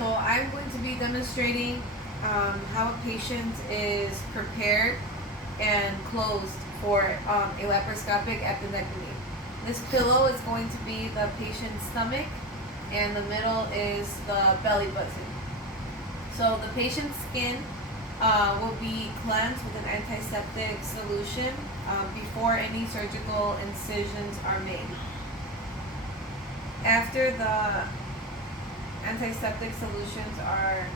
So I'm going to be demonstrating how a patient is prepared and closed for a laparoscopic appendectomy. This pillow is going to be the patient's stomach, and the middle is the belly button. So the patient's skin will be cleansed with an antiseptic solution before any surgical incisions are made. After the antiseptic solutions are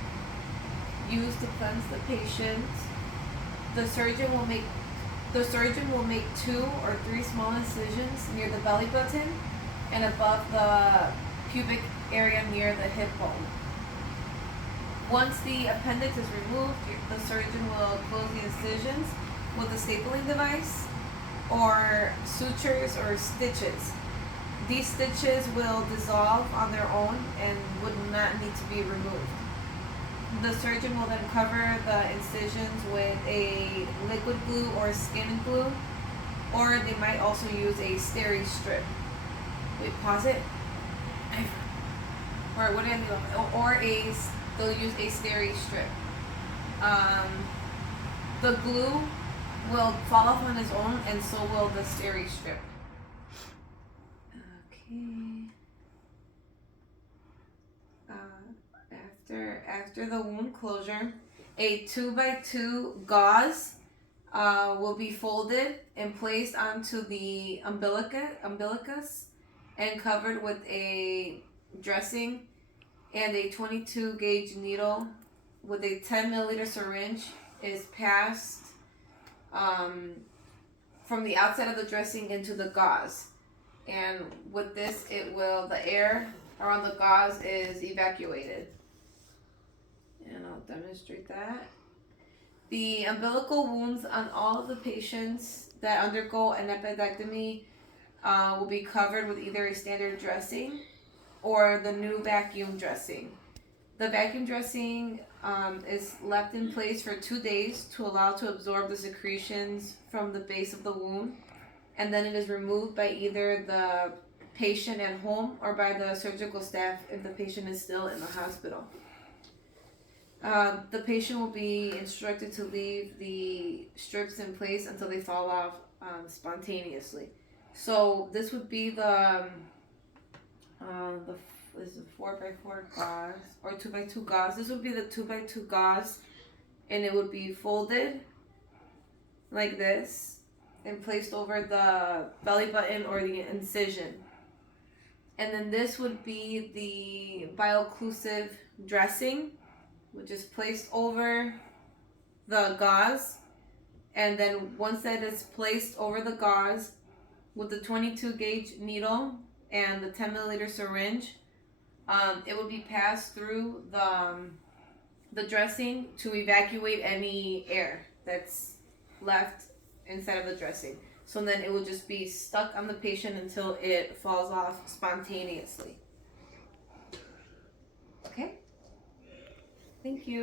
used to cleanse the patient, the surgeon will make 2 or 3 small incisions near the belly button and above the pubic area near the hip bone. Once the appendix is removed, the surgeon will close the incisions with a stapling device or sutures or stitches. These stitches will dissolve on their own and would not need to be removed. The surgeon will then cover the incisions with a liquid glue or skin glue, or they might also use a steri strip. Wait, pause it. Or what did I do? Or they'll use a steri strip. The glue will fall off on its own, and so will the steri strip. Okay. After the wound closure, a 2x2 gauze will be folded and placed onto the umbilicus and covered with a dressing, and a 22 gauge needle with a 10 milliliter syringe is passed from the outside of the dressing into the gauze. And with this, the air around the gauze is evacuated. And I'll demonstrate that. The umbilical wounds on all of the patients that undergo an appendectomy will be covered with either a standard dressing or the new vacuum dressing. The vacuum dressing is left in place for 2 days to allow to absorb the secretions from the base of the wound, and then it is removed by either the patient at home or by the surgical staff if the patient is still in the hospital. The patient will be instructed to leave the strips in place until they fall off spontaneously. So this would be the 4x4 gauze or 2x2 gauze. This would be the 2x2 gauze, and it would be folded like this and placed over the belly button or the incision. And then this would be the biocclusive dressing, which is placed over the gauze. And then once that is placed over the gauze with the 22 gauge needle and the 10 milliliter syringe, it would be passed through the dressing to evacuate any air that's left inside of the dressing. So then it will just be stuck on the patient until it falls off spontaneously. Okay? Thank you.